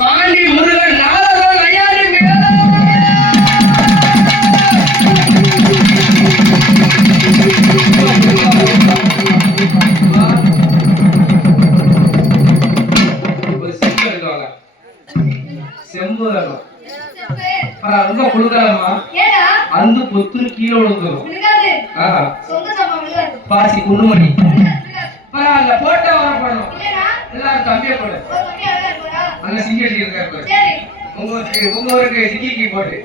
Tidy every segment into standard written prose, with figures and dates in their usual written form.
பாண்டி முருகன் நாளதான் ஐயாறு செம்பு வேணும். ரொம்ப குளிர்காலமா அந்த பொத்துன்னு கீழே விழுந்துடும். பாசி குண்டுமணி பரவாயில்ல போட்டா வரப்படணும். எல்லாரும் தம்பியை போடு. அங்க சிங்கி இருக்காரு. உங்க ஊருக்கு சிங்கிக்கு போட்டு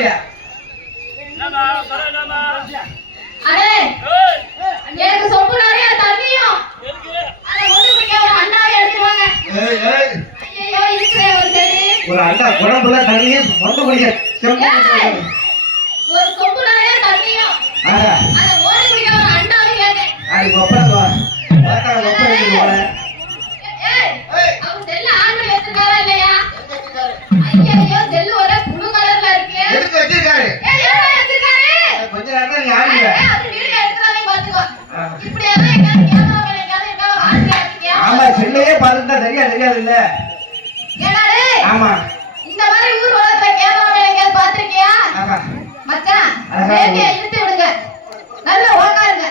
போறியா அடே எனக்கு சொப்பு நிறைய தண்ணியும் அத ஒண்ணு குடிக்க ஒரு அண்டாவை எடுத்து வாங்க. ஐயோ இருக்குதே ஒரு செடி. ஒரு அண்டா குடம்புல தண்ணி ஒண்ணு குடிக்க ஒரு சொப்பு நிறைய தண்ணியும் அத ஒண்ணு குடிக்க ஒரு அண்டாவை கேட்டேன். அடி கொப்பள வா பாத்தா கொப்பள போற. அவர் செல்ல ஆன் பண்ணி வச்சிருக்காரா இல்லையா? ஐயோ செல்லு ஒரே ப்ளூ கலர்ல இருக்கு. எதுக்கு வச்சிருக்காரு? ஏன் வச்சிருக்காரு? கொஞ்ச நேரம் நீ ஆடுங்க. அது வீடியோ எடுக்கறானே பாத்துக்கோ. இப்படி எல்லாம் எங்க கேமரா எங்கயாவது என்ன ஆசையா இருக்கியா? ஆமா செல்லையே பாருந்தா சரியா தெரியாது இல்ல. ஏனாடே? ஆமா. இந்த மாதிரி ஊர் உலகத்துல கேமரா எங்கயாவது பாத்திருக்கியா? ஆமா. மச்சான் வேட்டியை இழுத்து விடுங்க. நல்லா உட்காருங்க.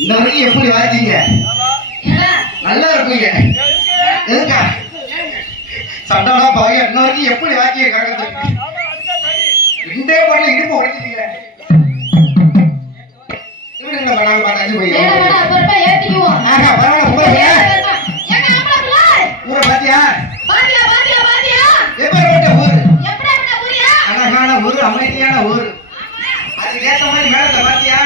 இந்த வரைக்கும் எப்படி வாய்ச்சீங்க? நல்லா இருக்குங்க. எதுக்கா சண்டை பாருங்க. இன்ன வரைக்கும் எப்படி வாய்ச்சிங்க? கழகத்துக்கு ரெண்டே பாடல இடுப்பு உடைச்சிட்டீங்க. இவனுங்க பண்ணாங்க பாட்டாச்சு போய் ஊரை பாத்தியா? எப்பேற்பட்ட ஊரு? அழகான ஊரு, அமைதியான ஊரு. அதுக்கேற்ற மாதிரி மேலத்தை பாத்தியா?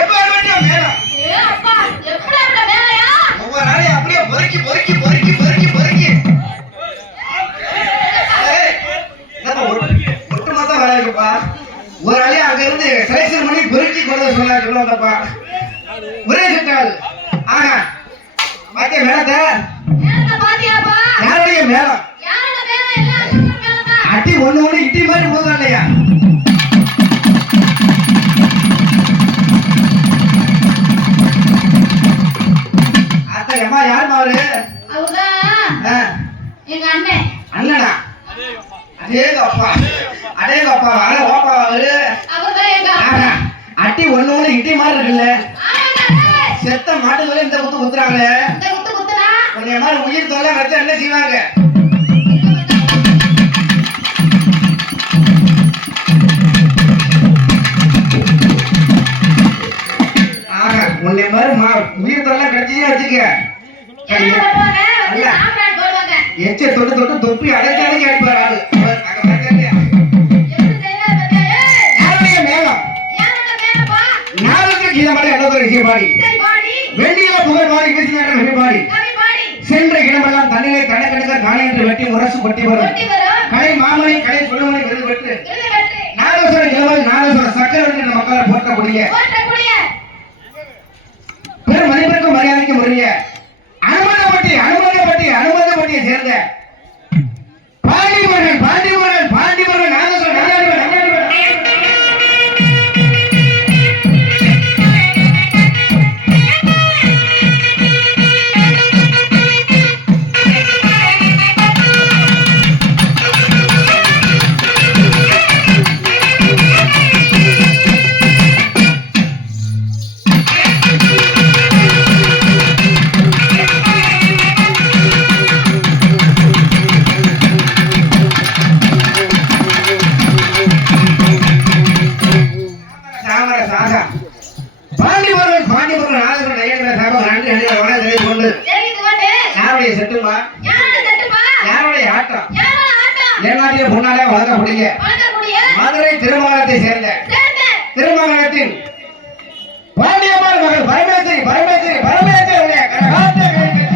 எப்பேற்பட்ட மேலம்? ஒவ்வொரு நாளையும் அப்படியே பொறுக்கி பொறுக்கி பொறுக்கி பொறுக்கி பொறுக்கி ஒட்டுமொத்த வேலை இருக்குப்பா. ஒரு நாளையும் அங்க இருந்து செலக்ஷன் பண்ணி பொறுக்கி கொண்டு சொல்ல வந்தப்பா. ஒரே சுற்றால். ஆஹா பாத்தியா மேலத்தை? யாருடைய மேலம்? அட்டி ஒண்ணு ஒண்ணு இட்டி மாதிரி போதும் இல்லையா? அத்த எம்மா யாருமா அவரு? எங்க அண்ணன். அண்ணனா? அதேங்க அப்பா அதேங்க அப்பா வாங்க ஓப்பா அவரு. அட்டி ஒண்ணு ஒண்ணு இட்டி மாதிரி இருக்குல்ல? செத்த மாட்டுகளே இந்த குத்து குத்துறாங்களே. உன்னைய மாதிரி உயிர் தொல்லை வச்சா என்ன செய்வாங்க? உன்னை மாதிரி உயிர் தொல்லை கிடைச்சே வச்சுக்க. எச்ச தொட்டு தொட்டு தொப்பி அடைச்சு அடைச்சு அடிப்பார் ஆளு. யாருடைய மேலம்? நாளுக்கு கீழே பாடி இடத்துல பாடி வெள்ளியில புகழ் பாடி பேசினாரு பாடி கட்டி முரசு கொட்டி வரும் கலை மாமணி கலை சொல்லுமணி விருது பெற்று நாகேஸ்வர இளவல் நாகேஸ்வர சக்கரவர்த்தி என்ற மக்களால் போற்றக்கூடிய பெரும் மதிப்பிற்கும் மரியாதைக்கும் உரிய அனுமந்தப்பட்டியை சேர்ந்த பாண்டிமர்கள் நாகேஸ்வர பொன்னாலே வழங்கக்கூடிய மதுரை திருமங்கலத்தை சேர்ந்த திருமங்கலத்தின் பாண்டியம்மாள் மகள் பரமேஸ்வரி கரகாட்ட கைகட்டி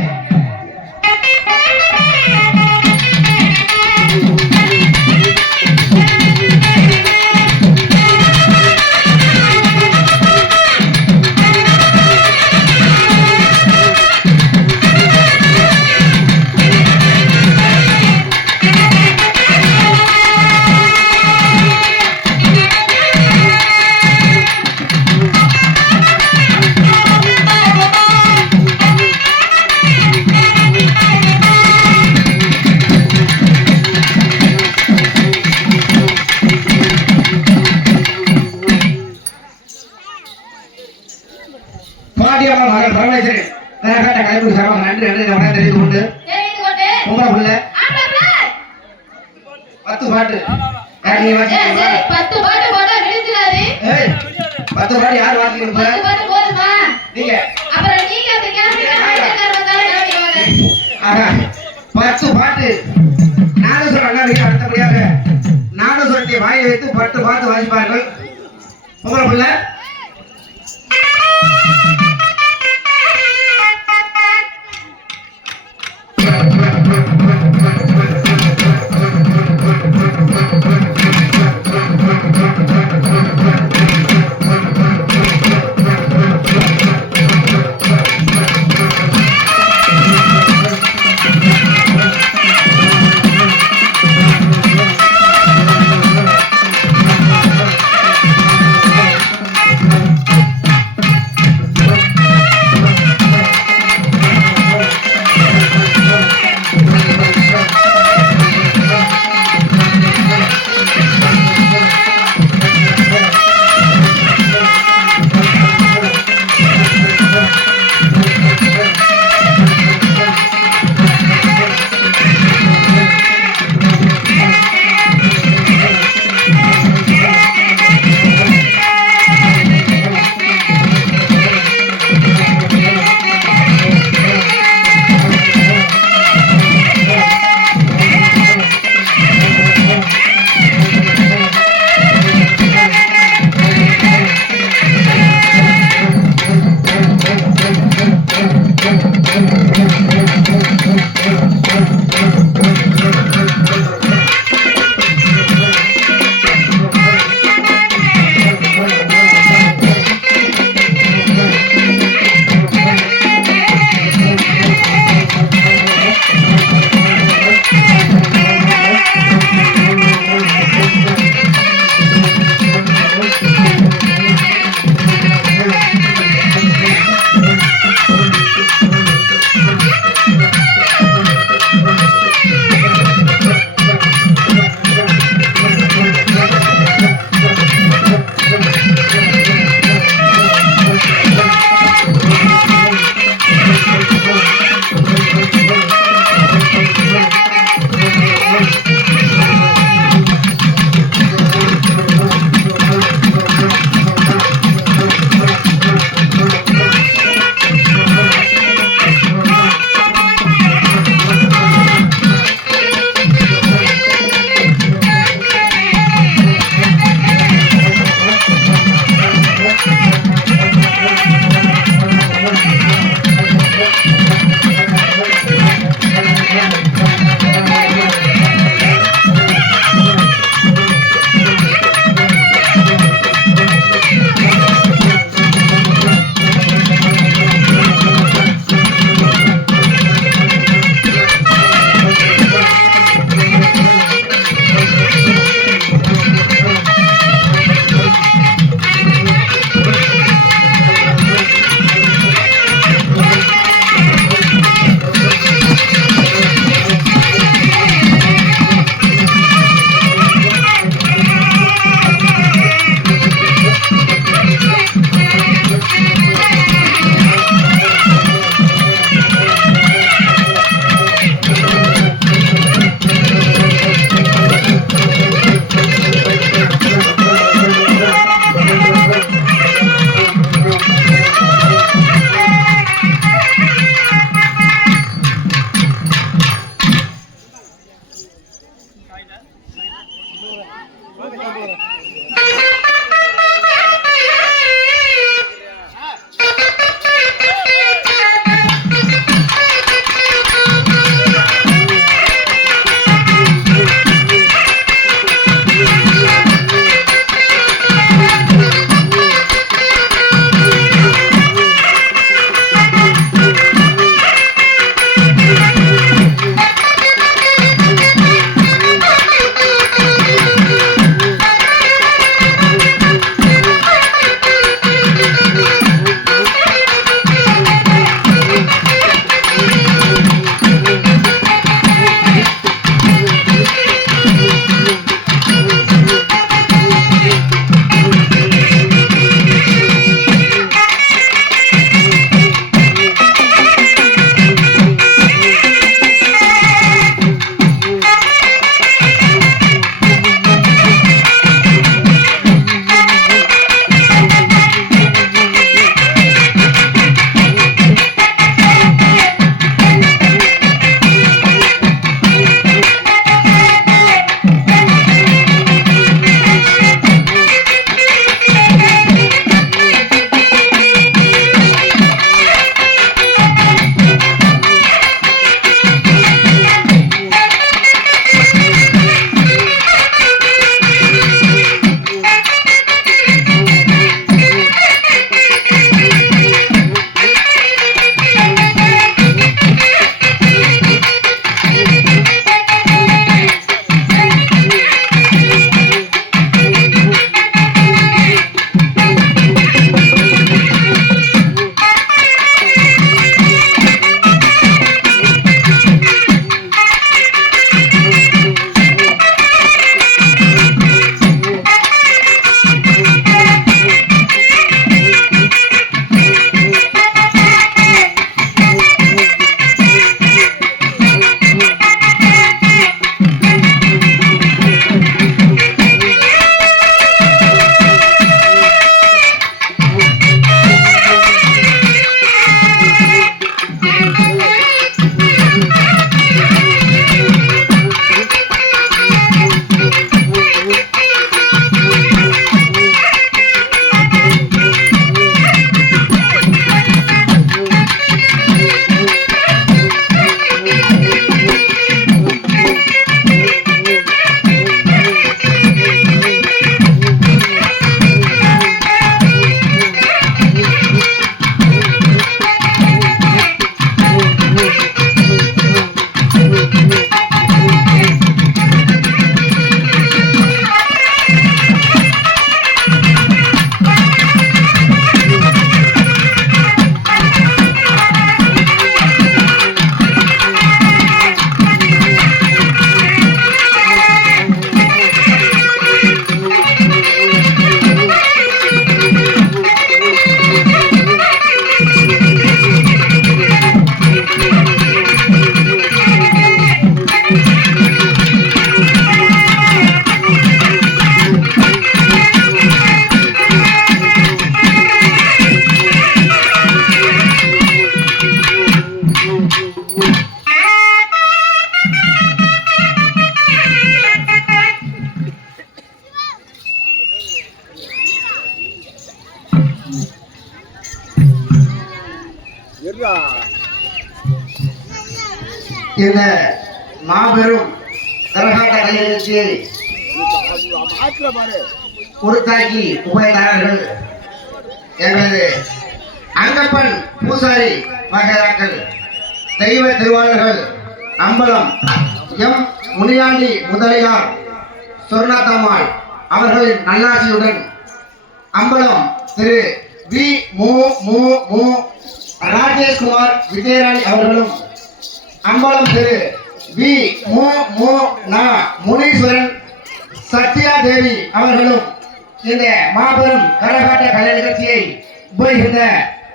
பாண்டியம்மாள் மகள் பரமேஸ்வரி கரகாட்ட கலைக்குழு சார்பாக நன்றி தெரிவித்துக் கொண்டு உங்களை உள்ள 10 பாட்டு 10 பாட்டு போட்டா விழுந்துடாது 10 பாட்டு யார் வாசிக்கணும் 10 பாட்டு போதுமா நீங்க அப்புறம் நீங்க அந்த கேமரா ஆஹா 10 பாட்டு நாகேஸ்வர அண்ணாவிற்கு அடுத்தபடியாக நாகேஸ்வரத்தை வாயை வைத்து 10 பாட்டு வாசிப்பார்கள் உங்களை உள்ள இந்த மாபெரும் கரகாட்ட கலை நிகழ்ச்சியை உருத்தாக்கி உபயதாரர்கள் எங்களது அங்கப்பன் பூசாரி வகைராக்கள் தெய்வ திருவாளர்கள் அம்பலம் எம் முனியாண்டி முதலியார் சொர்ணாத்தம்மாள் அவர்களின் நல்லாசியுடன் அம்பலம் திரு வி மு மு மு ராஜேஷ்குமார் விஜயராணி அவர்களும் அம்பலம் திரு வி மு மு நா முனீஸ்வரன் சத்யா தேவி அவர்களும் இந்த மாபெரும் கரகாட்ட கலை நிகழ்ச்சியை உபயோகித்த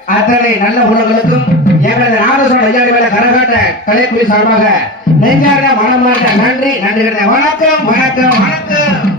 அத்தனை நல்ல உள்ளங்களுக்கும் எங்களது நாதஸ்வர ஐயாடி வேலை கரகாட்ட கலைக்குழு சார்பாக நெஞ்சார்ந்த மனமார்ந்த நன்றி வணக்கம் வணக்கம் வணக்கம்.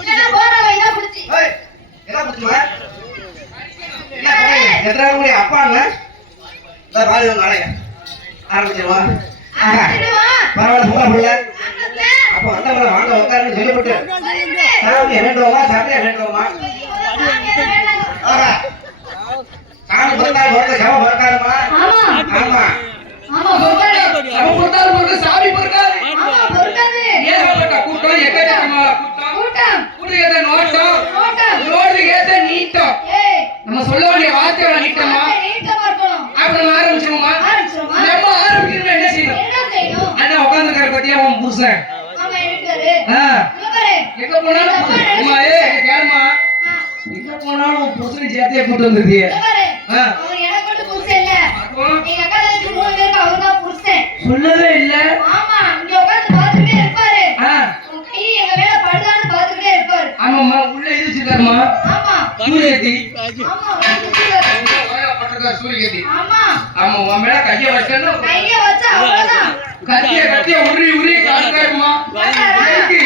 இல்லைன்னா போறவங்க இதை பிடிச்சி. ஏய், என்ன புடிச்சுமா? என்ன பண்ணீங்க? எத்தனை மணி அப்பாங்க? இந்த பாரு நாளைக்கு ஆரம்பிச்சிருவா. ஆரம்பிச்சிடுவா. பரவாயில்ல போக முடியல. ஆரம்பிச்சிடு. அப்ப வந்தவங்கள வாங்க உட்காருன்னு சொல்லிவிட்டு சொல்லிவிடு. சாமி வேண்டுவோமா சாப்பிட வேண்டுவோமா? சாமி என்ன வேண்டாங்க? ஆஹா. சாமி பொறுத்தாரு சம பொறுத்தாருமா? ஆமா. ஆமா. ஆமா, பொறுக்காது. நம்ம பொறுத்தாரு பொறுக்க சாமி பொறுக்காது. ஆமா, பொறுக்காது. ஏகப்பட்ட கூட்டம் எக்கச்சக்கமான கூட்டம். கூட்டம். கூட்டம் ஏத்த நோட்டம். நோட்டம். ரோடு ஏத்த நீட்டம். ஏய், நம்ம சொல்ல வேண்டிய வார்த்தையோட நீட்டமா? வார்த்தை நீட்டமா இருக்கணும். அப்ப நம்ம ஆரம்பிச்சிருவோமா? ஆரம்பிச்சிருவோமா? நம்ம ஆரம்பிக்கணும்னா என்ன செய்யணும்? என்ன செய்யணும்? அண்ணா உட்கார்ந்துருக்கிற பத்தியா அவன் புருஷன். ஆமா, இருக்காரு. ஆ, இங்க பாரு. எங்க போனாலும் அம்மா, ஏய், கேளுமா. ஆ, எங்க போனாலும் உன் புருஷனை சேர்த்தே கூட்டு வந்துருக்கிய. இங்க பாரு. ஆ, அவர் எனக்கு மட்டும் புருஷன் இல்ல. அப்போ எங்க அக்கா தங்கச்சி 3 பேருக்கு அவர்தான் புருஷன். சொல்லவே இல்ல. ஆமா, இங்க உட்கார்ந்து பார்த்துட்டே இருப்பாரு. ஆ, உன் கை எங்க மேல படுதான்னு பார்த்துட்டே இருப்பாரு. ஆமாம்மா, உள்ள இது வச்சிருக்காருமா ஆமா. சூரியத்தி. ஆமா, உனக்கு புரியாது. பட்டிருக்காரு சூரியத்தி. ஆமா. ஆமா, உன் மேல கைய வச்சேன்னு கைய வச்சா அவ்வளவுதான். கத்திய உருவி உருவி காட்டுறாருமா. எதுக்கு?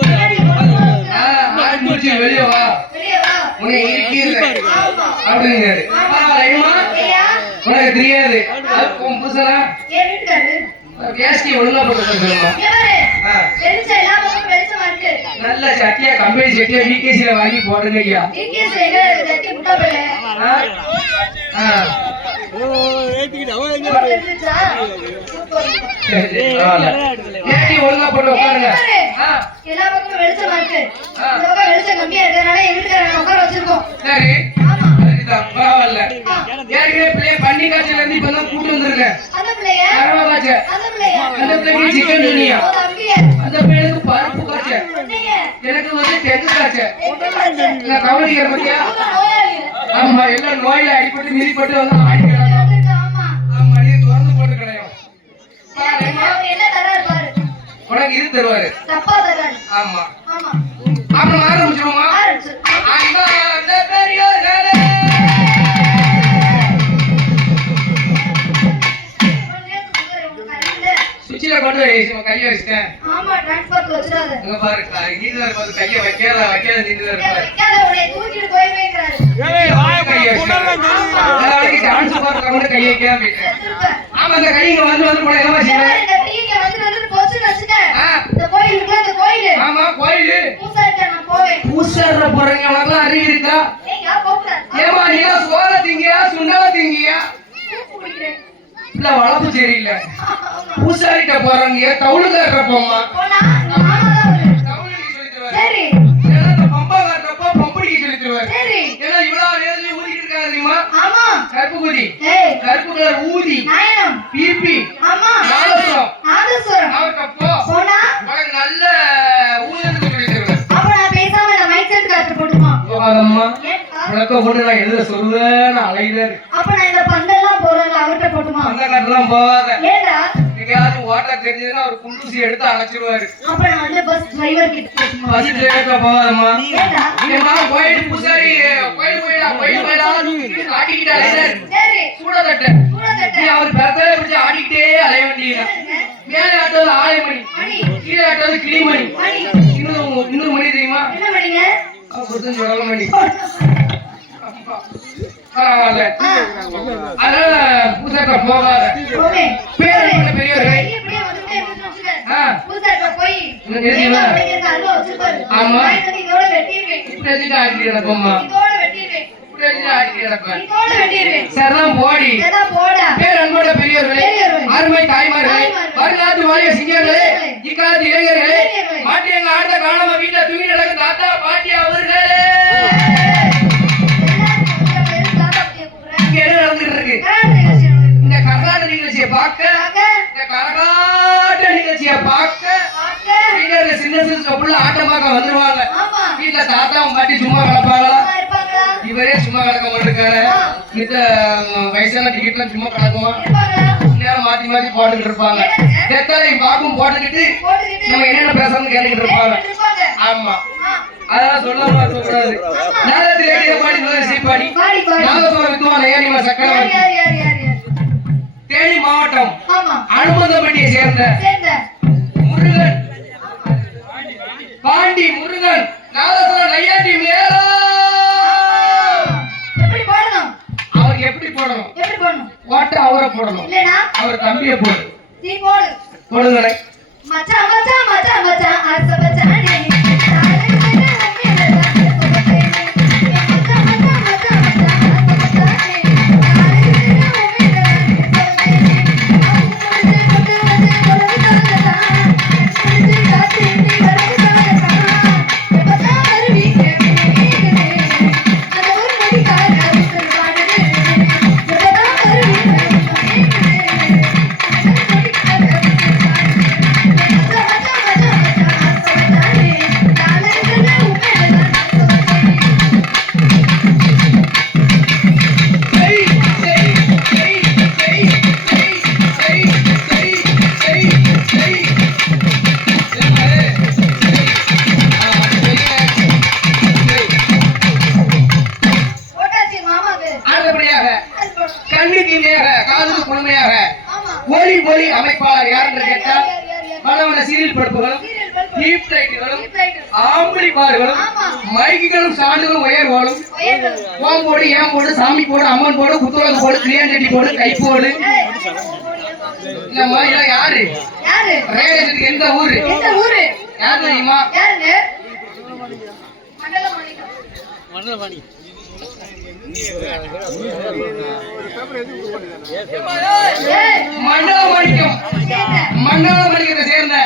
பின்னாடி கொண்டு வந்து ஆடி முடிச்சு வெளியே வா, வெளியே வா. உன்னை இருக்கிற ஆமா. அப்படிங்கிறாரு. பரவாயில்லைம்மா, ஐயா, உனக்கு தெரியாது. அது உன் புருஷனா என் வீட்டுக்காரு. வேஷ்டி ஒழுங்கா போட்டு சொல்லுமா. இங்க பாரு. வெளிச்சம் எல்லா பக்கமும் வெளிச்சமா இருக்கு. நல்ல சட்டியா கம்பெனி சட்டியா விகேசியில வாங்கி போடுங்க ஐயா. டிகேஸ் எங்க தட்டி முட்டா பிள்ளை. ஆ? ஆ. தெரிஞ்சுச்சா? சூப்பர். சரி, சரி, பரவாயில்ல. வேஷ்டி ஒழுங்கா போட்டு உட்காருங்க. ஆ, எல்லா பக்கமும் வெளிச்சமா இருக்கு. ஆ. இந்த பக்கம் வெளிச்சம் கம்மியா இருக்கிறதுனால எங்க வீட்டுக்காரங்க உட்கார வச்சிருக்கோம். சரி, ஆமா. அதுக்குதான், பரவாயில்ல. ஆ. ஏற்கனவே பிள்ளைய பன்னி காய்ச்சல இருந்து இப்பதான் கூட்டு வந்திருக்கேன். அந்த பிள்ளைய கரவா காய்ச்சல். அந்த பிள்ளைய அந்த பிள்ளைக்கு சிக்கன் துணியா. ஓ, தம்பிய அந்த பிள்ளைக்கு பருப்பு காய்ச்சல். சொன்னீங்க. எனக்கு வந்து டெங்கு காய்ச்சல். எங்க பாரு. நான் கவனிக்கிற பத்தியா? நோயாளி. ஆமா, எல்லாம் நோயில அடிபட்டு மிதிப்பட்டு வந்து ஆடிக்கிறாங்க. ஆமா. ஆமா, நீ திறந்து போட்டு கிடையாது. அவர் என்ன தராரு பாரு. உனக்கு இது தருவாரு. தப்பா தராரு. ஆமா, ஆமா. அப்புறம் ஆரம்பிச்சிருவோமா? ஆரம்பிச்சு. அந்த பெரியோர்களே. சுவிட்சில கொண்டு வை, கையை வச்சுட்டேன். ஆமா, டிரான்ஸ்போர்ட் வச்சிடாத. அங்க பாரு, நீதிவர் பார்த்து கையை வைக்காத நீதிவர் பாரு. வைக்காத, உன்னை தூக்கிட்டு போய்வேங்கிறாரு. கையை வச்சுட்டேன். நாளைக்கு டான்ஸ் பார்க்க கூட கையை வைக்காம போயிட்டேன். திரும்ப. ஆமா, இந்த கை இங்க வந்து போல என்ன செய்வேன்? இந்த பையங்க வந்து போச்சுன்னு வச்சுக்க. ஆ, இந்த கோயில் இருக்குல்ல, இந்த கோயிலு. ஆமா, கோயிலு பூசாரிட்ட நான் போவேன். பூசாடுற போறீங்க, உனக்கு அறிவு இருக்கா? ஏங்க, போக்கூடாது. ஏமா, நீங்க சோள திங்கியா சுண்டல திங்கியா? சூப்பு குடிக்கிறேன். இல்ல, வளர்ப்பு சரியில்லை. ஆமா. பூசாரிட்ட போறவங்க தவுளு காட்டுறப்போமா? போனா, இந்த மாமா தான் வருது. தவுளு சொல்லி தருவாரு. சரி, ஏன்னா இந்த பம்பா காட்டுறப்போ பம்படிக்கு சொல்லி தருவாரு. சரி. ஏன்னா இவ்வளவு நேரத்துல ஊதிட்டு இருக்காரு தெரியுமா? ஆமா. கருப்பு குதி, ஏய், கருப்பு கலர் ஊதி, நாயனம். பிபி, ஆமா. நாதஸ்வரம், நாதஸ்வரம். அவர்கிட்ட போனா, உனக்கு நல்ல ஊதுறதுக்கு சொல்லி தருவாரு. அப்ப நான் பேசாம இந்த மைக் செட் காட்டு போட்டுமா? போகாதம்மா, ஏன்டா? உனக்க கொண்டு நான் எழுத சொல்லுவேன்னு அலையிறாரு. அப்ப நான் இந்த பந்தெல்லாம் போறேன் அவர்கிட்ட போட்டுமா? அந்த காட்டுலாம் போகாத. ஏன்டா? எங்கேயாவது ஓட்ட தெரிஞ்சதுன்னா ஒரு குண்டூசி எடுத்து அழைச்சிருவாரு. அப்ப நான் வந்து பஸ் டிரைவர் கிட்ட போட்டுமா? பஸ் டிரைவர்ல போகாதம்மா. ஏன்டா? ஏம்மா, கோயில் பூசாரி கோயிலா ஆடிக்கிட்டு அலையிறாரு. சரி, சூடத்தட்டை. சூடத்தட்டை. நீ அவர் பெறத்தவே பிடிச்சி ஆடிக்கிட்டே அலைய வேண்டியது. மேலே ஆட்டோது ஆலைமணி, மணி. கீழே ஆட்டோது கிளிமணி. மணி. இன்னொரு மணி தெரியுமா? என்ன பண்ணீங்க? சொல்லல மணி. ஆமா. பரவாயில்ல. ஆ, அதனால பூசாட்ட போகாத. போவேன். பேர் என்ன பெரியவர்களே? இப்படியே வந்துட்டே இருந்துச்சு வச்சுக்க. ஆ, பூசாரிட்ட போய் இன்னும் தெரியுமா? தேங்காய் உடைக்கிறதுக்கு அல்வா வச்சிருப்பாரு. ஆமா. வாங்கிட்டு வந்து இதோட வெட்டிடுவேன். இப்படி வச்சுட்டு ஆடிட்டு கிடப்போம்மா. இதோட வெட்டிடுவேன். இப்படி வச்சுட்டு ஆடிட்டு கிடப்பேன். இதோட வெட்டிடுவேன். சரிதான், போடி. ஏதா போடா. பேர் அன்போட பெரியவர்களே, பெரியவர்களே, அருமை தாய்மார்களே, தாய்மார்களே, வருங்காலத்து வாலிய சிங்கங்களே, சிங்கங்களே, இக்காலத்து இளைஞர்களே, இளைஞர்களே, மாட்டி எங்க ஆழ்ந்த காலமா வீட்டுல தூங்கி நடக்கும் தாத்தா பாட்டி அவர்களே, இங்க என்ன நடந்துட்டு இருக்கு? இந்த கரகாட்ட நிகழ்ச்சியை பார்க்க, இந்த கரகாட்ட நிகழ்ச்சியை பார்க்க வீட்டுல சின்ன சின்ன புள்ள ஆட்டம் பார்க்க வந்துருவாங்க. வீட்டுல தாத்தாவும் பாட்டி சும்மா கிடப்பாங்களா? இவரே சும்மா கிடக்க மாட்டிருக்காரு. மித்த வயசான டிக்கெட்லாம் சும்மா கிடக்குமா? நேரம் மாத்தி மாத்தி போட்டுக்கிட்டு இருப்பாங்க. எத்தனை பாக்கும் போட்டுக்கிட்டு நம்ம என்னென்ன பேசணும்னு கேட்டுக்கிட்டு இருப்பாங்க. ஆமா, அதெல்லாம் சொல்லாம இருக்கக்கூடாது. நாகத்தில் ஏடிய பாடி முதல் சீப்பாடி நாகசோர வித்துவான் ஐயானிமா சக்கரவர்த்தி. தேனி மாவட்டம் அனுமந்தப்பட்டியை சேர்ந்த முருகன், பாண்டி முருகன் நாதசுரம் நையாண்டி மேளம். எப்படி போடணும்? அவருக்கு எப்படி போடணும்? எப்படி போடணும்? ஓட்ட அவரை போடணும். இல்லனா அவர் தம்பியை போடு. நீ போடு. போடுங்களே. மச்சான் மச்சான் மச்சான் மச்சான் ஆசை மச்சான் நீ அமைப்பாளர் யார் கேட்டால் பலவன சீரியல் படுப்புகளும் டீப் லைட்டுகளும் ஆம்பளி பார்களும் மைக்குகளும் சாண்டுகளும் உயர்வாலும் ஓம் போடு ஏம் போடு சாமி போடு அம்மன் போடு குத்துவலகு போடு கிளியாண்டடி போடு கை போடு இந்த மாதிரி யாரு ரேடியேஷனுக்கு எந்த ஊரு யார் தெரியுமா? மண்டலமணி. மண்டலமணிக்கத்தை சேர்ந்த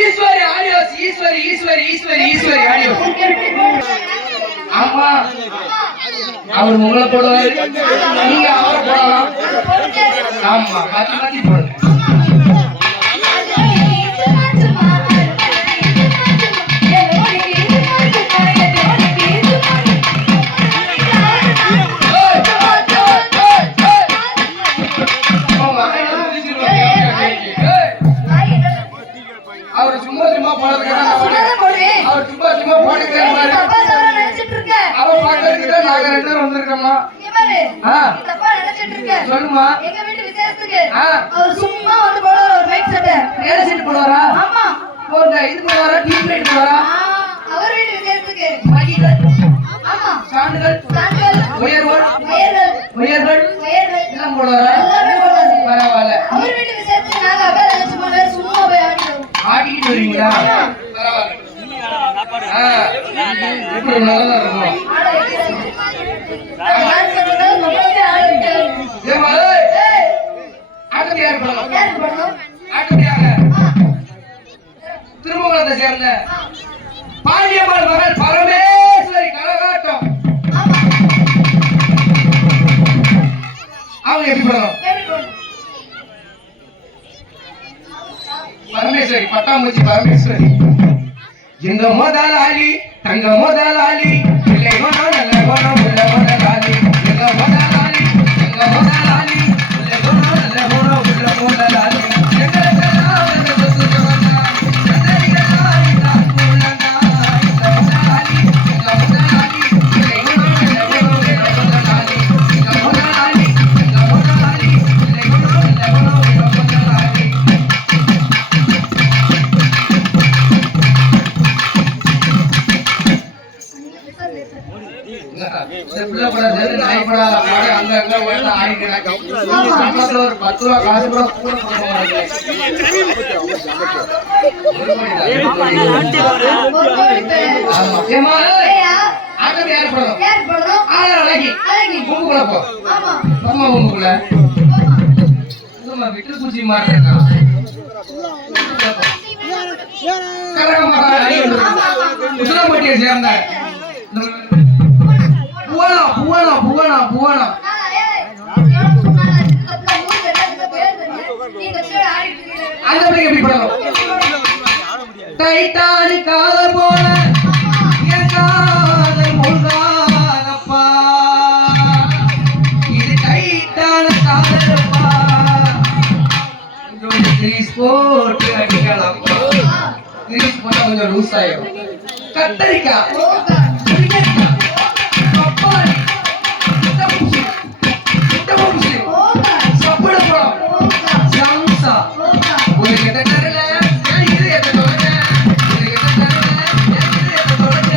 ஈஸ்வரி ஆடியோஸ். ஈஸ்வரி ஆடியோஸ். ஆமா, அவர் உங்களை போடுவாரு, நீங்க அவரை போடலாம். ஆமா, மாத்தி மாத்தி போடுங்க. அவர் சும்மா சும்மா போடுறதுக்கு அவர் சும்மா சும்மா போடுறாரு. அவர் பாக்கிறதுக்கு நாங்க 2 பேரும் வந்திருக்கோமா? சொல்லுமா. எங்க வீட்டு விசேஷத்துக்கு அவர் சும்மா வந்து போடுற ஒரு மைக் செட் ஏற செட் போடுவாரா? ஆமா, போடுற இது போடுவாரா? Tube light போடுவாரா? அவர் வீட்டு விசேஷத்துக்கு மைக்குகள், ஆமா, சாண்டுகள், உயர்கள் எல்லாம் போடுவாரா? எல்லாமே போடுறாரு. பரவாயில்ல. அவர் வீட்டு விசேஷத்துக்கு நாங்க அப்படியே சும்மா வேற சும்மா போய் ஆடிட்டு வரீங்களா? பரவாயில்ல. இப்படி நல்லா இருக்கும். திருமங்கலத்தை சேர்ந்த பாண்டியம்மாள் மகள் பரமேஸ்வரி கரகாட்டம். அவங்க எப்படி பண்ணணும்? பரமேஸ்வரி, பட்டாம்பூச்சி பரமேஸ்வரி. எங்க முதலாளி தங்க முதலாளி இல்லை குணம் நல்ல குணம் உள்ள முதலாளி. எங்க முதலாளி தங்க முதலாளி இல்லை குணம் நல்ல குணம் உள்ள முதலாளி. எங்களுக்கெல்லாம் வந்து சொத்து சொன்னா சந்ததிகளாய் தான் உள்ளனா. எங்க முதலாளி இல்லை குணம் நல்ல குணம் உள்ள முதலாளி. எங்க முதலாளி இல்லை குணம் நல்ல குணம் உள்ள முதலாளி. ஒரு 10 ரூபா காசு கூட விட்டு பூச்சி மாதிரி உசிலம்பட்டியை சேர்ந்த புவனா அந்த பிள்ளைங்க எப்படி பண்ணணும்? டைட்டானிக் காதல் போல என் காதல் முழுதானப்பா, இது டைட்டான காதலப்பா, கிரீஸ் போட்டு அடிக்கலாம்ப்பா. கிரீஸ் போட்டா கொஞ்சம் லூஸ் ஆயிடும். கத்தரிக்காய், பப்பாளி, முட்டை சப்பட பழம், சம்சா, ஒரு கிட்ட தரல இது எத்த தொலைங்க, இது கிட்ட தரல இது எத்த தொலைங்க.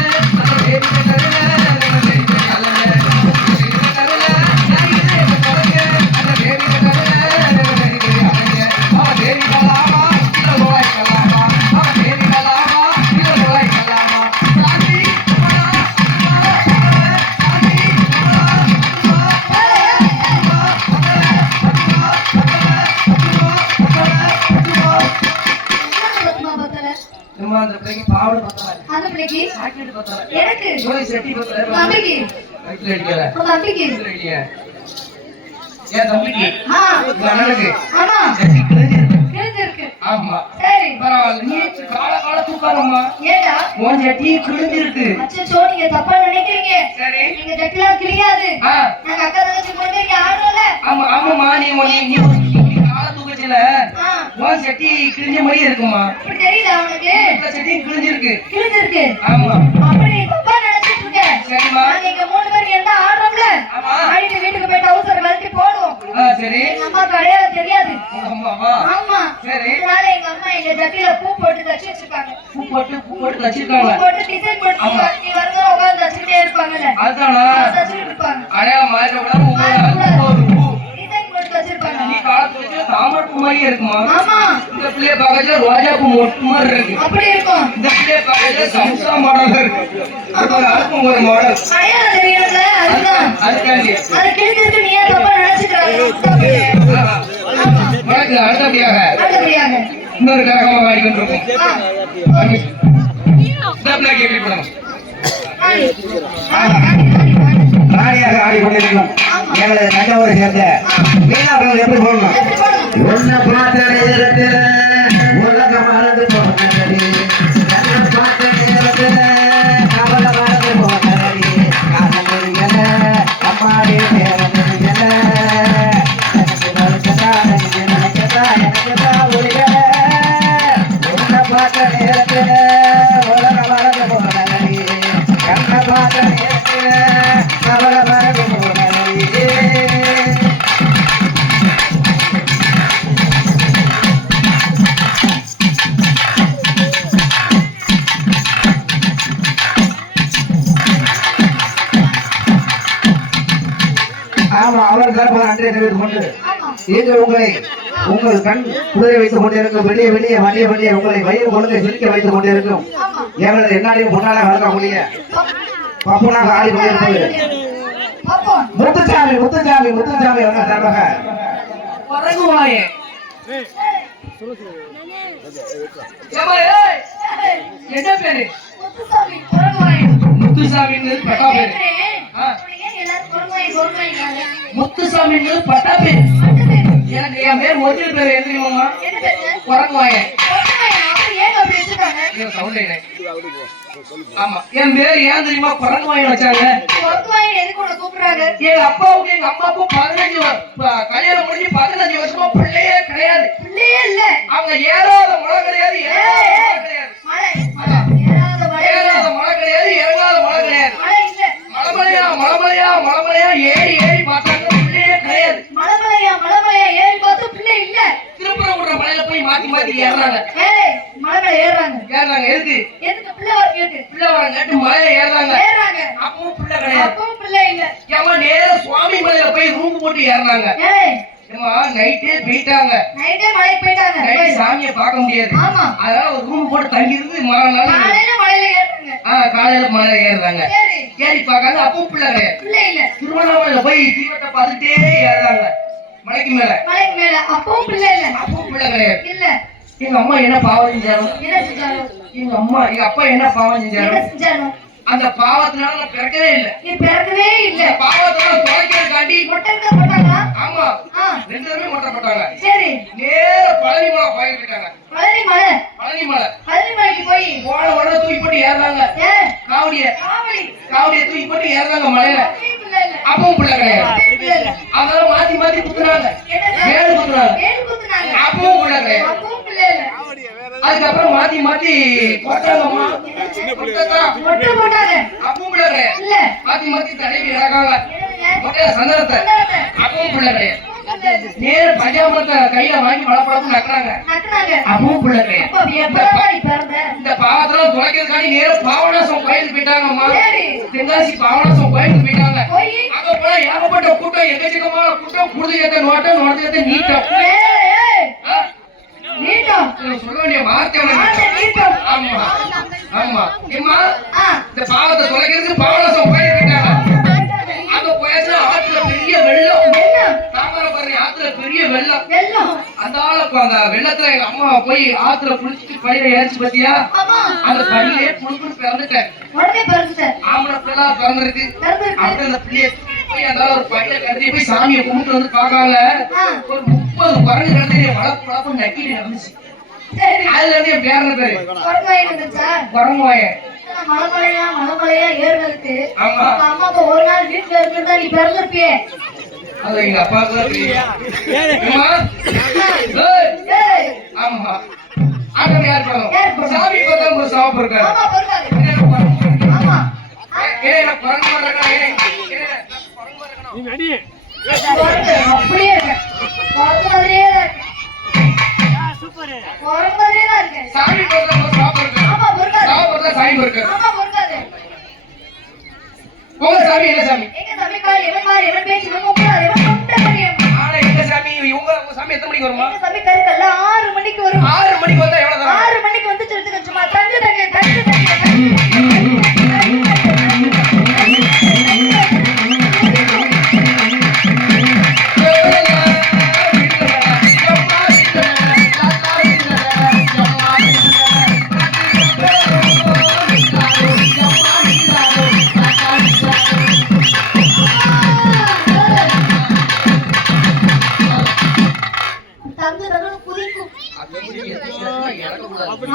சாப்பாடு பத்தல, அந்த பிள்ளைக்கு சாக்லேட் பத்தல, எனக்கு ஜோதி செட்டி பத்தல, தம்பிக்கு வயித்துல அடிக்கல, தம்பிக்கு வயித்துல அடிக்கல. என் தம்பிக்கு ஆ உங்க அண்ணனுக்கு ஆமா செட்டி கிழிஞ்சிருக்கு. கிழிஞ்சிருக்கு ஆமா சரி பரவாயில்ல, நீ கால தூக்காரம்மா, ஏடா உன் செட்டி கிழிஞ்சிருக்கு. அச்சோ நீங்க தப்பா நினைக்கிறீங்க சரி நீங்க ஜட்டிலாம் கிழியாது ஆ நாங்க அக்கா தங்கச்சி கொண்டு இங்க ஆடுறோம்ல ஆமா ஆமாம்மா, நீ கால தூக்கச்சில ஆ உன் செட்டி கிழிஞ்ச மாதிரி இருக்குமா, இப்படி தெரியல அவனுக்கு இந்த செட்டி கிழிஞ்சிருக்கு. கிழிஞ்சிருக்கு ஆமா அப்படி நீ தப்பா நினைச்சிட்டு இருக்க சரிம்மா. நாங்க இங்க 3 பேர் என்ன ஆடுறோம்ல ஆமா ஆடிட்டு வீட்டுக்கு போய் டவுசர் கழட்டி போடுவோம் சரி எங்க அம்மாக்கு அடையாளம் தெரியாது உங்க அம்மாவா ஆமா சரி அதனால எங்க அம்மா எங்க ஜட்டில பூ போட்டு தச்சு வச்சிருக்காங்க பூ போட்டு பூ தச்சிருக்காங்க. போட்டு டிசைன் போட்டு நீ வரத உட்கார்ந்து தச்சுக்கிட்டே இருப்பாங்கல்ல அதுதானா தச்சுக்கிட்டு இருப்பாங்க அடையாளம் மாற்றக்கூடாது. ஒரு பூ டிசைன் போட்டு தச்சிருப்பாங்க நீ காலத்துல தாமரை பூ மாதிரியே இருக்குமா, ஆமா இந்த பிள்ளைய பார்க்கறதுல ரோஜா பூ மொட்டு மாதிரி இருக்கு, அப்படி இருக்கும் இந்த பிள்ளைய பார்க்கறதுல சம்சா மாடல் இருக்கு, அதுக்கும் ஒரு மாடல். அடையாளம் தெரியல அதுதான் அதுக்காண்டி அது கிழிஞ்சிருக்கு நீ ஏன் தப்பா நினைச்சுக்கிறாங்க உனக்கு அடுத்தபடியாக அடுத்தபடியாக இன்னொரு கரகமா வாடிக்கிட்டு இருக்கும். ஆ. இந்த பிள்ளைக்கு எப்படி பண்ணணும்? ஆடி. ஆடி. ராணியாக ஆடிக்கொண்டிருக்கும் எங்களது தஞ்சாவூரை சேர்ந்த மீனா அவர்கள் எப்படி போடணும்? எப்படி போடணும்? உன்னை பார்த்த நேரத்தில் உலகம் மறந்து போனதடி, என்னை பார்த்த நேரத்தில் கவலை மறந்து போனதடி, காதல் என அம்மாடி நேரம் என எனக்கு வருத்ததா, எனக்கு நினைக்கதா, எனக்குதா ஒளிக. உன்னை பார்த்த நேரத்தில் உலகம் மறந்து போனதடி, என்னை பார்த்த நேரத்தில் கவலை மறந்து போனதடி. ஆமா அவர் தரப்பு அன்றைய தெரிவித்துக் கொண்டு ஆமா இன்று உங்கள் கண் குளிரை வைத்துக் கொண்டிருக்கும் வெளியே வெளியே உங்களை வயிறு கொண்டு சிரிக்க வைத்துக் கொண்டிருக்கும் ஆமா எங்களது என்னாலையும் முன்னாலே வளர்க்கக்கூடிய பப்புனாக ஆடி கொண்டிருப்பது பாப்போம் முத்துச்சாமி அவங்க சார்பாக உறங்குவாயே. ஏம்மா, ஏய், என்ன பேரு? முத்துசாமி குரங்காய் முத்துசாமின்னு பட்டா பேரு. ஆ, எல்லாரும் குரங்காய் முத்துசாமின்னு பட்டா பேரு. எனக்கு என் பேர் ஒரிஜினல் பேர் என்ன தெரியுமாம்மா? என்ன பேரு உறங்குவாயே. குரங்காய் அப்ப ஏன் அப்படி வச்சிருக்காங்க இது சவுண்ட் இல்லை. ஆமா, என் பேர் ஏன் தெரியுமா குரங்குவாயை வச்சாங்க? குரங்காய் எதுக்கு உன்னை கூப்பிடுறாங்க எங்க அப்பாவுக்கு எங்க அம்மாவுக்கும் 15 கல்யாணம் முடிஞ்சு 15 வருஷமா பிள்ளையே கிடையாது. பிள்ளையே இல்ல அவங்க ஏறாத மழை கிடையாது, இறங்காத மழை கிடையாது. மழை ஏறாத மழை இல்ல ஏறாத மழை கிடையாது, இறங்காத மழை கிடையாது. மழை இல்ல மலைமலையா ஏறி பார்த்தாங்க, பிள்ளையே கிடையாது. மலைமலையா ஏறி பார்த்து பிள்ளை இல்ல திருப்பரங்குன்ற மலையில போய் மாத்தி ஏறுறாங்க. ஏய் மலைமலை ஏறுறாங்க எதுக்கு பிள்ளை வர கேட்டு பிள்ளை வர கேட்டு மலையில ஏறுறாங்க. ஏறுறாங்க அப்பவும் பிள்ளை கிடையாது. அப்பவும் பிள்ளை இல்ல ஏமா நேர சுவாமி மலையில போய் ரூம் போட்டு ஏறுறாங்க. ஏய் ஏமா நைட்டே போயிட்டாங்க. நைட்டே மலைக்கு போயிட்டாங்க நைட் சாமியை பார்க்க முடியாது. ஆமா அதனால ஒரு ரூம் போட்டு தங்கி இருந்து மறுநாள் காலையில மலையில ஏறுறாங்க காலையில மலையில ஏறுறாங்க. சரி ஏறி பார்க்காங்க, அப்பவும் பிள்ளை கிடையாது. பிள்ளை இல்ல திருவண்ணாமலையில போய் தீவத்தை பார்த்துட்டே ஏறுறாங்க மலைக்கு மேல. மலைக்கு மேல அப்பவும் பிள்ளை இல்ல அப்பவும் பிள்ளை கிடையாது. இல்ல எங்க அம்மா என்ன பாவம் செஞ்சாலும், என்ன செஞ்சாரு எங்க அப்பா என்ன பாவம் என்ன செஞ்சாலும் செஞ்சாரு அந்த பாவத்தினால நான் பிறக்கவே இல்லை. நீ பிறக்கவே இல்ல இந்த பாவத்தினால துளைக்கிறதுக்காண்டி மொட்டை போட்டாங்களா ஆமா ஆ 2 பேருமே மொட்டை போட்டாங்க. சரி நேர பழனி மலை போயிட்டாங்க. பழனி மலை பழனி மலை பழனி மலைக்கு போய் போன உடனே தூக்கி போட்டு ஏறுறாங்க. ஏ காவடிய காவடி தூக்கி போட்டு ஏறுறாங்க மலையில. அப்பவும் பிள்ளை இல்ல அப்பவும் பிள்ளை கிடையாது. அப்பவும் பிள்ளை இல்ல அதெல்லாம் மாத்தி குத்துறாங்க. என்னது? வேடு குத்துறாங்க. வேல் குத்துனாங்க அப்பவும் பிள்ளை கிடையாது. அப்பவும் பிள்ளை இல்ல அதுக்கப்புறம் மாத்தி போட்டாங்கம்மா. மொட்டை போட்டாங்க அப்பவும் பிள்ளை கிடையாது. இல்ல மாத்தி தடவி இறக்காங்க. என்னதுங்க மொட்டையில சந்தனத்தை. சந்தனத்தை. அப்பவும் பிள்ளை கிடையாது. அப்பவும் பிள்ளை இல்ல. நேர பஞ்சாமரத்தை கையில வாங்கி பழப்பழப்பு நக்குறாங்க. நக்குனாங்க அப்பவும் பிள்ளை கிடையாது. அப்ப எப்படா நீ பிறந்த இந்த பாவத்தெல்லாம் துளைக்கிறதுக்காண்டி நேர பாவனாசம் கோயிலுக்கு போயிட்டாங்கம்மா. சரி தென்காசி பாவனாசம் கோயிலுக்கு போயிட்டாங்க. போய் அங்க போனா ஏகப்பட்ட கூட்டம், எக்கச்சக்கமான கூட்டம், குடுது ஏத்த நோட்டத்தை நீட்டம். ஏய் ஆ? நீட்டம் எனக்கு சொல்ல வேண்டிய வார்த்தை ஒண்ணு ஆமா, நீட்டம். நீட்டம் ஆமா ஆமா ஏம்மா ஆ இந்த பாவத்தை துளைக்கிறதுக்கு பாவனாசம் கோயிலுக்கு போயிட்டாங்க. அங்க போயாச்சுன்னா ஆத்துல பெரிய வெள்ளம், என்ன தாமிரபரணி ஆத்துல பெரிய பெரிய வெள்ளம். வெள்ளம். அந்த வெள்ளத்துல எங்க அம்மா போய் ஆத்துல குளிச்சுட்டு பயிரை ஏறிச்சு பாத்தியா? ஆமா. அந்த பயிலே புழுக்குன்னு பிறந்துட்டேன். உடனே பிறந்துட்டேன். ஆம்பளை பிள்ளை பிறந்திருக்கு. அப்படி அந்த பிள்ளைய போய் அந்த ஒரு பையில கருதி போய் சாமியை கும்பிட்டு வந்து பார்க்கால ஒரு 30 குரங்கு கிடந்து வளர்ப்பு வளர்ப்பு நக்கிட்டு நடந்துச்சு. அதுல இருந்து என் பேரன பேரு குரங்குவாயன். மலைமலையா ஏறுனதுக்கு ஆமா. அம்மா அப்பா ஒரு நாள் வீட்டுல இருந்தா நீ பிறந்திருப்பியே. அது எங்க அப்பாவுக்கு தான் தெரியும். ஆமா. ஆட்டம் யார் படம்? சாமி பார்த்தா ஒரு சாப்பிட்டு இருக்காரு. ஆமா பொறுக்காது. ஆமா. குரங்கு வர்றா. அப்படியே இருக்கு. குரங்கு மாதிரியே தான் இருக்கு. குரங்கு மாதிரியே தான் இருக்கு. சாமி பார்த்தா ஒரு சாப்பிட்டு இருக்காரு. ஆமா பொறுக்காது. சாப்பிட்டா சாமி இருக்காரு. ஆமா பொறுக்காது. உங்க சாமி என்ன சாமி? எங்க சாமி கால் எவன் மாறி எவன் பேச்சு இவன் கூப்பிடாது இவன் கூப்பிட்ட முடியும். ஆனா எங்க சாமி உங்க சாமி எத்தனை மணிக்கு வருமா? எங்க சாமி கருக்கல்ல 6 மணிக்கு வரும். 6 மணிக்கு வந்தா எவ்வளவு தரம்? 6 மணிக்கு வந்து சொல்லுங்க சும்மா தங்கு தங்கு தங்கு தங்கு. தங்கு தங்கு குதிக்கும்.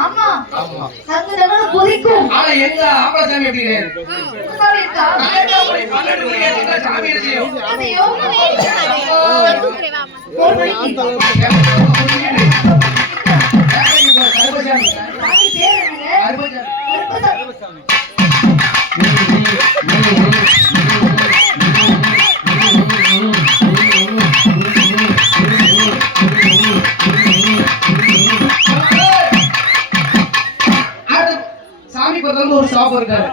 ஆமா. ஆமா. தங்கு தங்கு குதிக்கும். ஆனா எங்க ஆம்பளை சாமி எப்படி கிடையாது? உங்க சாமி இருக்கா? 12 மணிக்கு எங்க சாமி என்ன செய்யும்? அது எவ்வளவு நேரம்? 1 மணிக்கு. சாமி பேர் என்னங்க? கருப்பசாமி. சாமி பார்த்தா ஒரு சாப்பு இருக்காரு.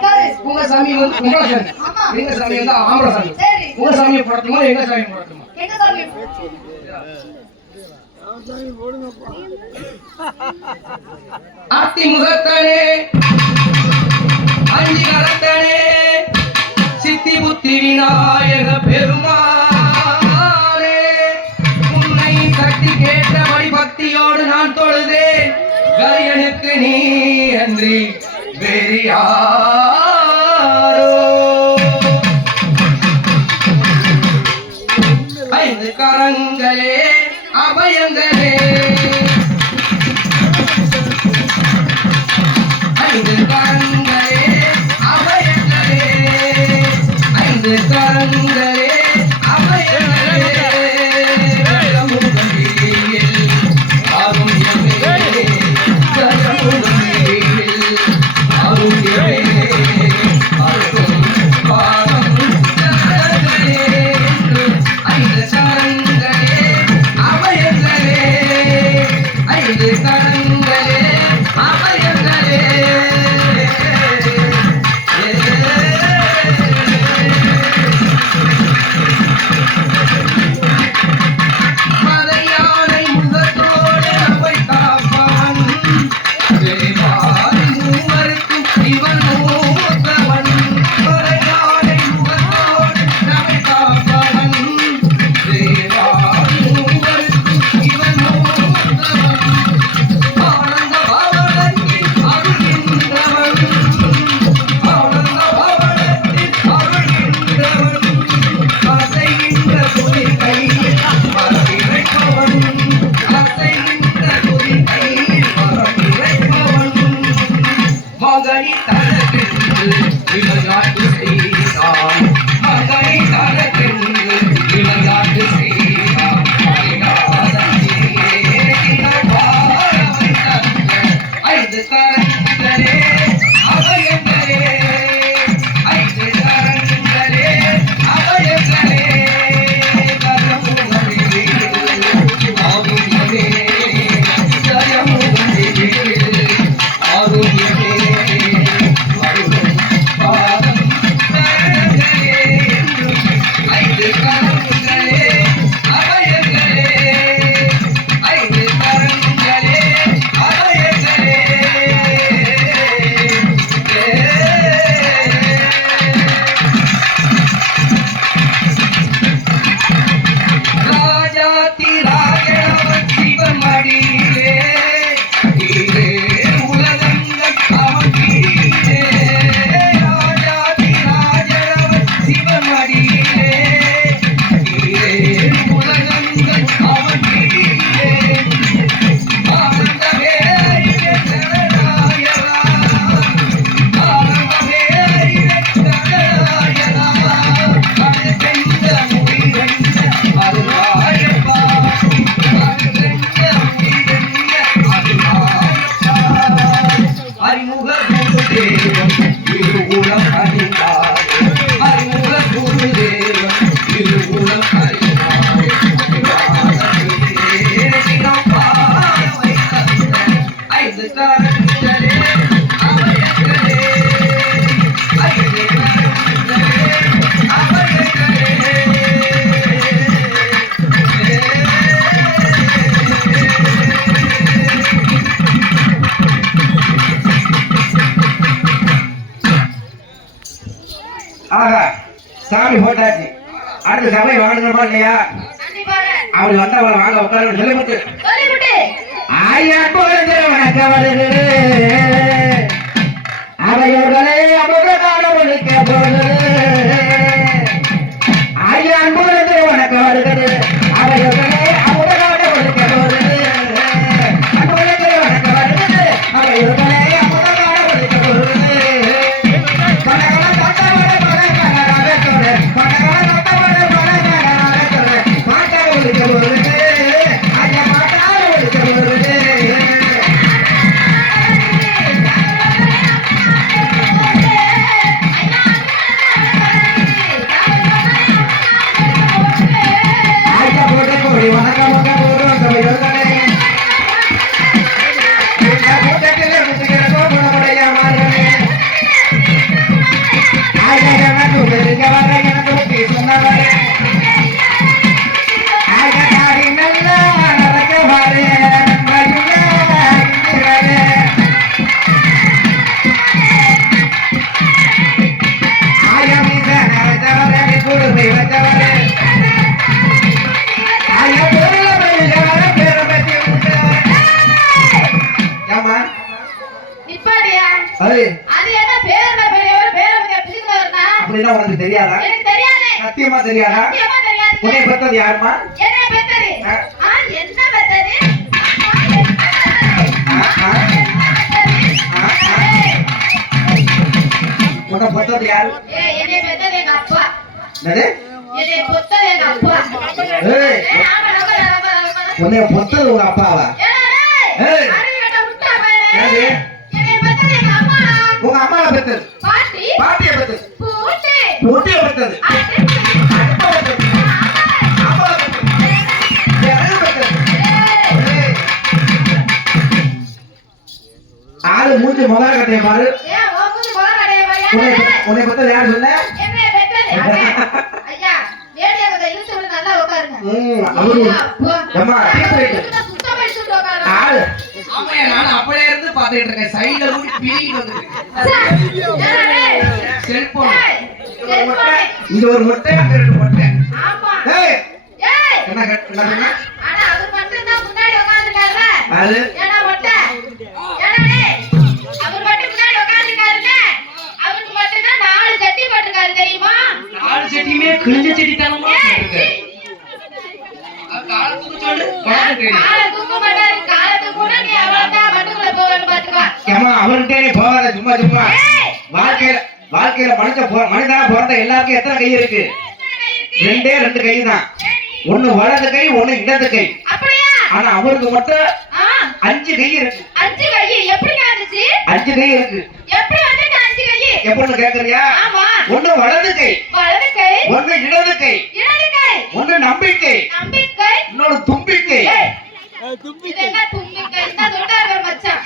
உங்க சாமி வந்து பொம்பளை சாமி. ஆமா. எங்க சாமி வந்து ஆம்பளை சாமி. சரி. உங்க சாமியை போடட்டுமா எங்க சாமி போடட்டுமா? எங்க சாமி? ஆத்தி முகத்தனே அஞ்சி கரத்தனே சித்தி புத்தி விநாயக பெருமானே உன்னை சக்தி கேட்டபடி பக்தியோடு நான் தொழுதேன். கரியனுக்கு நீ அன்றி வேறு யாரோ? 5 கரங்களே அபயங்களே 5 கரங்களே அபயங்களே 5 கரங்களே அபயங்களே ஒரு சபை வாங்கணுமா இல்லையா? கண்டிப்பாக. அப்படி வந்தா அவளை வாங்க உட்கார சொல்லிவிட்டு சொல்லிவிட்டு. ஆயா குழந்தை வணக்கம் வருது அவையோர்களே அமுக காலம் ஒழிக்க போகுது ஆயா குழந்தை வணக்கம் வருகிறது அவையோர்களே அமுக காலம் ஒழிக்க போகுது குழந்தை வணக்கம் வருகிறது அவையோர்களே அமுக காலம் ஒழிக்க போகுது பணக்கான தத்தவட பணக்கான சொல்ல பணக்கான தத்தவட பணக்கான சொல்ல மாட்டாக ஒழிக்க போகுது ஆயா மாட்டாக ஒழிக்க போகுது ஆயா போட்ட கோடி வணக்கம் வணக்கம் ஒரு சபையோர்களே இந்த கூட்டத்திலே முத்துகிற கோபுரமுடைய மார்களே ஆயா எனக்கு பெருக வர எனக்கு முத்தி சொன்னவரே ஆயா தாடி நல்லா நடக்க வாரே நன்மையுமே இருக்கிறதே ஆயா மீத நடத்தவரே குடும்பை வந்தவரே ஆயா பொருள பெரியவரே பெருமதி உண்டவரே ஏமா நிப்பாட்டியா? அது அது என்ன பேரன பெரியவர் பேரமதியா பிரிக்கிறவர்னா? அப்படின்னா உனக்கு தெரியாதா? எனக்கு தெரியாது. சத்தியமா தெரியாதா? சத்தியமா தெரியாது. உன்னை பெத்தது யாருமா? என்ன பெத்தது? ஆ. என்ன பெத்தது? ஆ, ஆ, ஆ, ஆ. உன்னை பெத்தது யாரு? என்னை பெத்தது எங்க அப்பா. என்னது? என்னை பெத்தது எங்க அப்பா. ஏய், ஆமா, நம்ம. உன்னை பெத்தது உங்க அப்பாவா? ஏய். அறிவிட்ட முட்டா பையனே. என்னது? என்னை பெத்தது எங்க அம்மா. உங்க அம்மாவை பெத்தது பாட்டி. பாட்டியை பெத்தது பூட்டி. பொட்டியை பெத்தது அடி. அப்பாவை பெத்தது அப்பாவை பெத்தது எனக்கு பெத்தது ஏய். ஆளு மூஞ்சி முதல் கட்டைய பாரு ஏன் ஓகுது போற கடைய உன்னை பையனே? உன்னை பெத்தது யாரு சொன்ன? என்னை பெத்தது ஐயா வேடிய கதை இழுத்து விட்டு நல்லா உட்காருங்க. அவரு அப்பா. அம்மா சுத்தம் பண்ணிட்டு உட்காருங்க. ஆளு ஆமாய்யா, நானும் அப்படியே இருந்து பார்த்துட்டு இருக்கேன். சைடுல கூடி பிரிக்கிட்டு வந்துருக்கு. செல்போன். இங்க ஒரு முட்டை அங்க ரெண்டு முட்டை ஆமா. ஏய் ஏய். என்ன என்ன சொன்ன? ஆனா அவர் மட்டும் தான் முன்னாடி உட்கார்ந்திருக்காருல. ஆளு ஏடா மொட்டை. ஏடா டேய். அவர் மட்டும் முன்னாடி உட்கார்ந்திருக்காருல. அவருக்கு மட்டும் தான் 4 சட்டி போட்டுருக்காரு தெரியுமா? 4 செடியுமே கிழிஞ்ச செடி தானமா ஏய், இருக்கு. அது காலத்துக்கு சொல்லு. காலத்துக்கு. காலை தூக்க மாட்டாரு. காலத்துக்கு கூட நீ அவர்தான் மட்டுக்குள்ள போவேன்னு பாத்துக்கோ. ஏமா அவர்கிட்ட நீ போகாத சும்மா சும்மா ஏய். வாழ்க்கையில மனிதனா பிறந்த எல்லாருக்கும் எத்தனை கை இருக்கு? ரெண்டே 2 கை தான். ஒண்ணு வலது கை ஒண்ணு இடது கை. அப்படியா? ஆனா அவருக்கு மட்டும் ஆ. 5 கை இருக்கு. 5 கை எப்படிங்க வந்துச்சு? 5 கை இருக்கு. எப்படி வந்துச்சு 5 கை? எப்படின்னு கேக்குறியா? ஆமா. ஒண்ணு வலது கை வலது கை, ஒண்ணு இடது கை இடது கை, ஒண்ணு நம்பிக்கை நம்பிக்கை, இன்னொரு தும்பிக்கை. ஏய், இது என்ன தும்பிக்கை? இந்த தொட்டார் பாரு மச்சான்.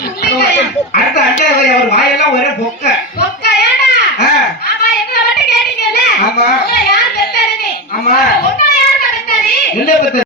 தும்பிக்கையா? அடுத்த 5வது கை அவர் வாயெல்லாம் ஒரே பொக்க. பொக்கையாடா? ஆ, ஆமா, எங்களை மட்டும் கேட்டீங்கல்ல? ஆமா. உங்களை யார் பெத்தாருன்னு? ஆமா. உங்களை யார் பெத்தாரு? என்ன பத்த